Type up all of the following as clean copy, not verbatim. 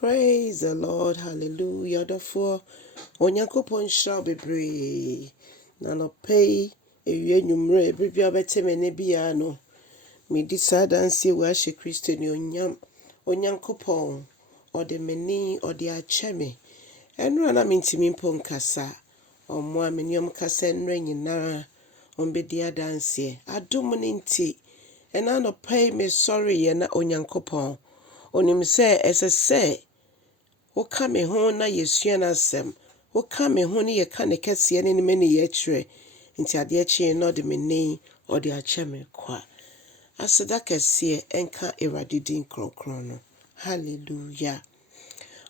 Praise the Lord, hallelujah. Therefore, Onyankopon shall be brave. Nano pay, a yenumre, bribia betemene biano. Me disada si washe Christo ni Onyankopon, or the meni, or the acheme. And run am intimi ponkasa, or moi minium casen renina, on bedia dancie. I do moninti, and I no pay me sorry, yena Onyankopon. Onim se, as a say, woka me ho na yesua na asɛm woka me ho ne yɛka ne kɛseɛ ne me ne yɛkyerɛ nti ade akyi no de me nei ɔde akyɛ me kwa aseda kɛseɛ enka Awurade din kronkron no hallelujah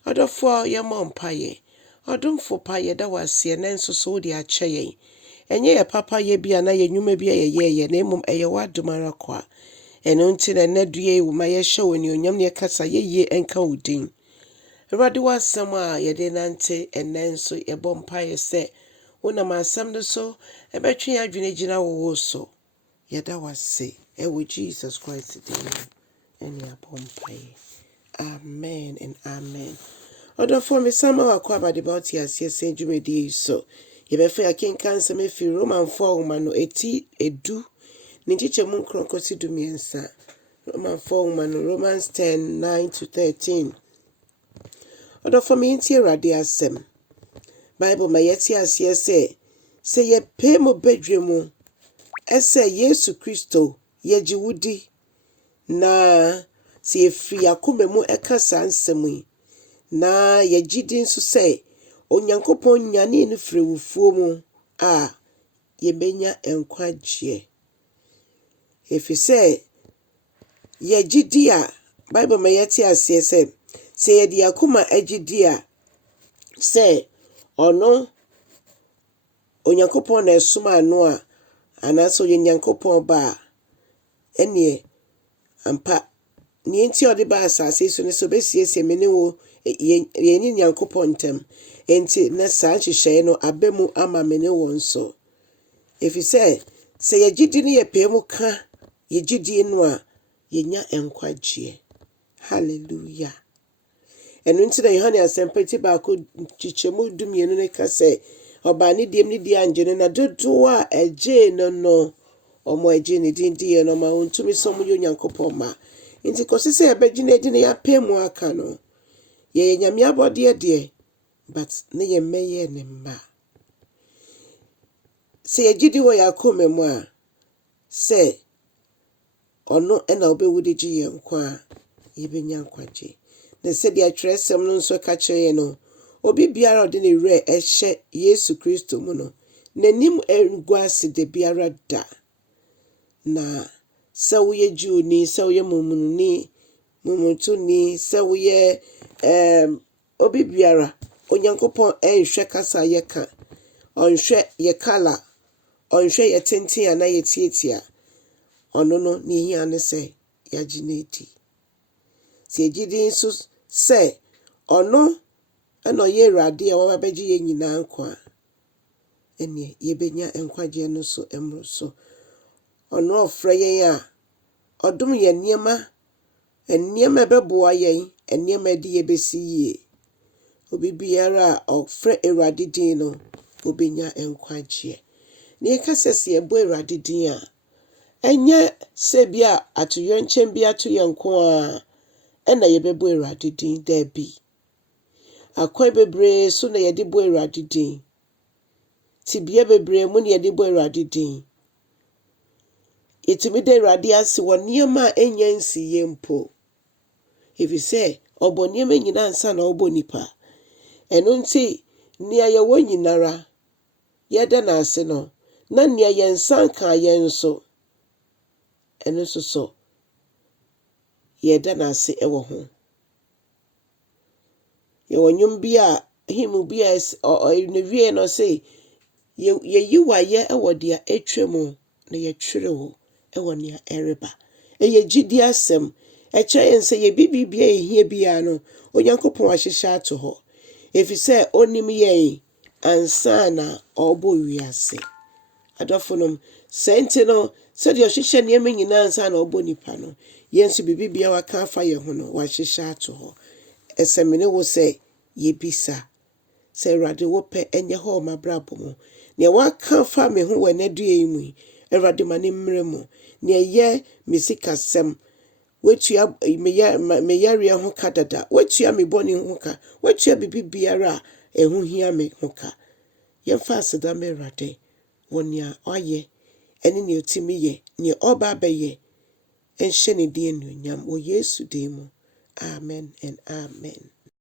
ɔdɔfo yɛmɔ mpaeɛ ɔdomfo pa yɛda wase na nso so de akyɛ yɛn ɛnyɛ yɛ papa yɛ bia na yɛ nnwuma bia yɛyɛ na mmom ɛyɛ w'adom kwa ɛno nti na nna due wo ma yɛhyɛ wo ne onyam ne yɛkasa yɛyie enka wo din Awurade wasɛm a yɛde nante ɛnɛ nso yɛbɔ mpaeɛ sɛ wonam asɛm no so ɛbɛtwe yɛn adwene gyina wo so yɛda wase ɛwɔ Jesus Christ din ɛne abɔ mpaeɛ amen and amen ɔdɔfoɔ me sama wakɔ abade ba ɔte aseɛ sɛ dwumadi yi so yɛbɛfa yɛkenka nsɛm afiri Romanfoɔ nwoma no eti edu ne nkyekyɛmu nkron kɔsi dumiɛnsa Romanfoɔ nwoma no Romans 10:9-13 Ɔdɔfo me nti Awurade asɛm Bible ma yɛte aseɛ sɛ yɛpɛ mo badwe mu ɛsɛ Yesu Kristo yɛgye wudi na sɛ yɛfiri akoma mu ɛka saa nsɛm yi na yɛgye di nso sɛ Onyankopɔn nyane no firi wufuo mu a yɛbɛnya nkwagyeɛ ɛfiri sɛ yɛgye di a Bible ma yɛte aseɛ sɛ yɛde akoma agye di a sɛ ɔno Onyankopɔn na ɛsoma ano a anaasɛ ɔyɛ Nyankopɔn ba a ɛneɛ ampa ne nti ɔde ba asase so ne so bɛsiesie me ne wo yɛne Nyankopɔn ntam enti na saa nhyehyɛe no aba mu ama me ne wo nso ɛfiri sɛ yɛgye di ne yɛpɛ mu ka yɛgye di no a yɛnya nkwagyeɛ hallelujah ɛno nti na Yohane asɛmpati baako kyikyɛmu dumienu ne ka sɛ ɔbaa ne diem ne di angye no na dodoɔ a ɛgye no ɔmo agye ne din diɛ no ma wɔntumi sɛ ɔmo yɛ Onyankopɔn ma nti kɔsi sɛ yɛbɛgyina adi ne yɛapɛ mu aka no yɛyɛ Nyame abɔdeɛ deɛ but ne yɛ mmɛyɛ ne mma sɛ yɛgye di wɔ yɛ akoma mu a sɛ ɔno ɛna ɔbɛwu de gye yɛn nkwa a yɛbɛnya nkwagye na sɛdeɛ Atwerɛsɛm no nso ka kyerɛ yɛn no obi biara ɔde ne werɛ ɛhyɛ Yesu Kristo mu no n'anim ɛngu ase da biara da na sɛ woyɛ Jewni sɛ woyɛ Mumutuni sɛ woyɛ obi biara Onyankopɔn ɛnhwɛ kasa yɛka ɔnhwɛ yɛ kala ɔnhwɛ yɛ tenten a na yɛ tietia ɔno no ne hia ne sɛ yɛagye ne di sɛ yɛgye di nso sɛ ɔno ɛna ɔyɛ Awurade a wɔbɛgye yɛn nyinaa nkwa ɛneɛ yɛbɛnya nkwagyeɛ no so mmoro so ɔno ɔfrɛ yɛn a ɔdom yɛn nneɛma ɛbɛboa yɛn nneɛma de yɛbɛsi yie obi biara a ɔfrɛ Awurade din no obɛnya nkwagyeɛ ne yɛka sɛ yɛbɔ Awurade din a ɛnyɛ sɛ bi a atoyerɛnkyɛm bi ato yɛn nko a ɛna yɛbɛbɔ Awurade din daabi akwan bebree so na yɛde bɔ Awurade din tibea bebree mu na yɛde bɔ Awurade din yɛtumi da Awurade ase wɔ nneɛma a ɛnyɛ nsiyɛ mpo ɛfiri sɛ ɔbɔ nneɛma nyinaa nsa na ɔbɔ nipa ɛno nti nea yɛwɔ nyinara yɛda n'ase no na nea yɛn nsa nka yɛn nso ɛno nso so yɛda n'ase ɛwɔ ho yɛwɔ nnwom bi a hymn bi a ne wie no sɛ yɛyi wayɛ ɛwɔ deɛ ɛtwa mu na yɛtwerɛ wo ɛwɔ nea ɛreba ɛyɛ gyidi asɛm ɛkyerɛ yɛn sɛ yɛbibi bia yɛhia bia no Onyankopɔn ahyehyɛ ato hɔ ɛfiri sɛ ɔnim yɛn ansa na ɔbɔ wiase adɔfo nom sɛ nti no sɛdeɛ ɔhyehyɛ nneɛma nyinaa ansa na ɔbɔ nipa no yɛn nso bibi bia waka afa yɛn ho no wahyehyɛ ato hɔ ɛsɛmene wo sɛ yɛbisa sɛ Awurade wopɛ ɛnyɛ hɔ ɔma brabɔ mu nea waka fa me ho wɔ n'adua yi mu yi Awurade ma ne mmerɛ mu nea ɛyɛ me sikasɛm wetua me yareɛ ho ka dada wetua me bɔne ho ka wetua bibi biara a ɛho hia me ho ka yɛmfa aseda ma Awurade wɔ nea ɔayɛ ɛne nea ɔtumi yɛ nea ɔba abɛyɛ ɛnhyɛ ne din anuonyam wɔ Yesu din mu amen and amen.